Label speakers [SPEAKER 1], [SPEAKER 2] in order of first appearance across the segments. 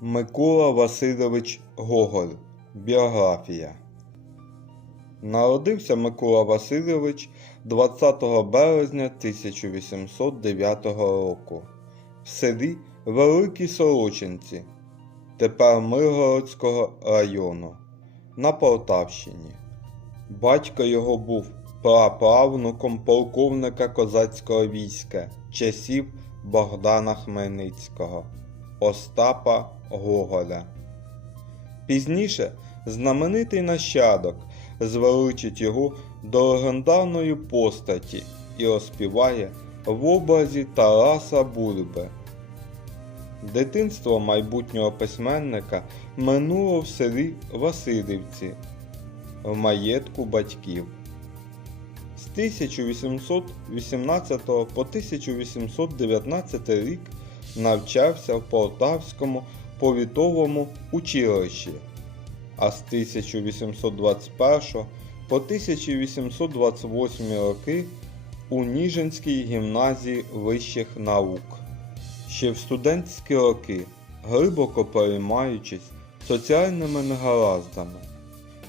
[SPEAKER 1] Микола Васильович Гоголь. Біографія. Народився Микола Васильович 20 березня 1809 року в селі Великі Сорочинці, тепер Миргородського району на Полтавщині. Батько його був праправнуком полковника козацького війська часів Богдана Хмельницького Остапа Гоголя. Пізніше знаменитий нащадок звеличить його до легендарної постаті і оспіває в образі Тараса Бульби. Дитинство майбутнього письменника минуло в селі Васильівці в маєтку батьків. З 1818 по 1819 рік навчався в Полтавському повітовому училищі, а з 1821 по 1828 роки у Ніжинській гімназії вищих наук. Ще в студентські роки, глибоко переймаючись соціальними негараздами,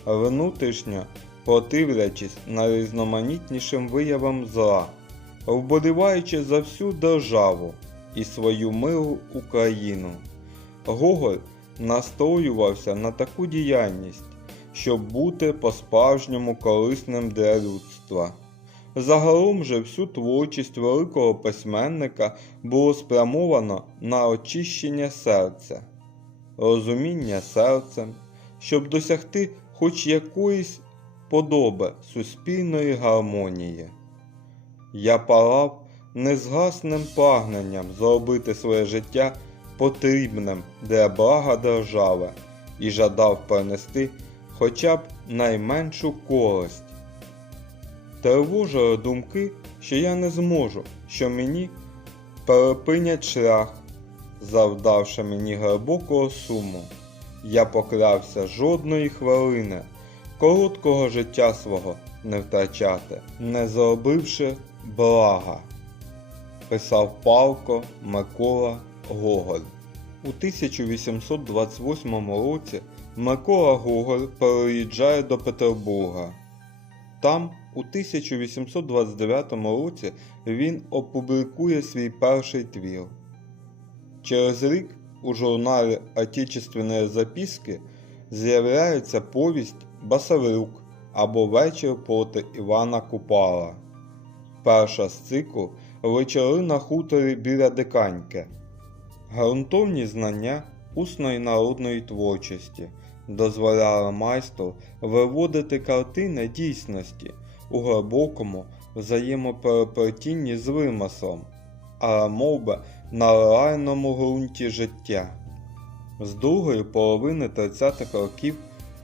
[SPEAKER 1] внутрішньо противлячись найрізноманітнішим виявам зла, вболіваючи за всю державу і свою милу Україну. Гоголь настроювався на таку діяльність, щоб бути по-справжньому корисним для людства. Загалом же всю творчість великого письменника було спрямовано на очищення серця, розуміння серцем, щоб досягти хоч якоїсь подоби суспільної гармонії. Я палав незгасним прагненням зробити своє життя потрібним для блага держави і жадав принести хоча б найменшу користь. Тривожили думки, що я не зможу, що мені перепинять шлях, завдавши мені глибокого суму. Я поклявся жодної хвилини короткого життя свого не втрачати, не зробивши блага. Писав Павко Микола Гоголь. У 1828 році Микола Гоголь переїжджає до Петербурга. Там у 1829 році він опублікує свій перший твір. Через рік у журналі Отечественные записки з'являється повість Басавюк або Вечір проти Івана Купала. Перша з циклу вечори на хуторі біля Диканьки. Грунтовні знання усної народної творчості дозволяли майстру виводити картини дійсності у глибокому взаємопереплетінні з вимислом, але мовби на реальному ґрунті життя. З другої половини 30-х років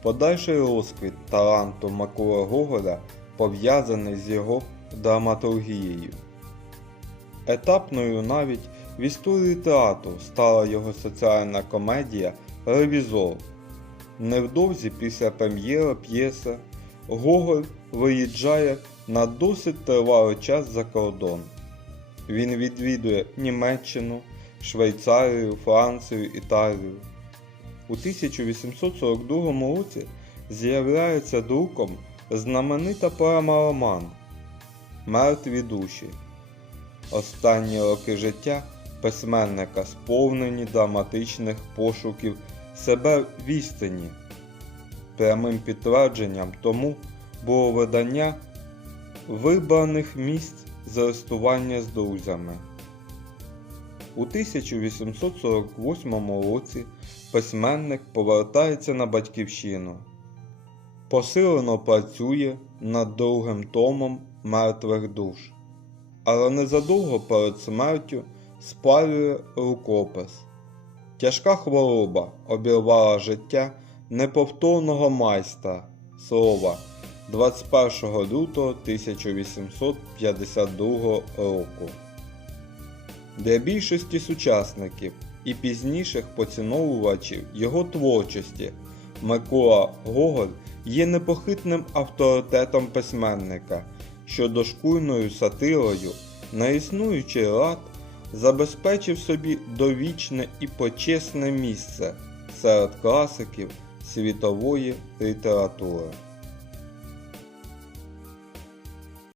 [SPEAKER 1] подальший розквіт таланту Миколи Гоголя пов'язаний з його драматургією. Етапною навіть в історії театру стала його соціальна комедія Ревізор. Невдовзі після прем'єри п'єси Гоголь виїжджає на досить тривалий час за кордон. Він відвідує Німеччину, Швейцарію, Францію, Італію. У 1842 році з'являється друком знаменита поема роман Мертві душі. Останні роки життя письменника сповнені драматичних пошуків себе в істині. Прямим підтвердженням тому було видання вибраних місць з листування з друзями. У 1848 році письменник повертається на батьківщину. Посилено працює над другим томом мертвих душ, але незадовго перед смертю спалює рукопис. Тяжка хвороба обірвала життя неповторного майстра слова 21 лютого 1852 року. Для більшості сучасників і пізніших поціновувачів його творчості Микола Гоголь є непохитним авторитетом письменника, що дошкульною сатирою на існуючий лад забезпечив собі довічне і почесне місце серед класиків світової літератури.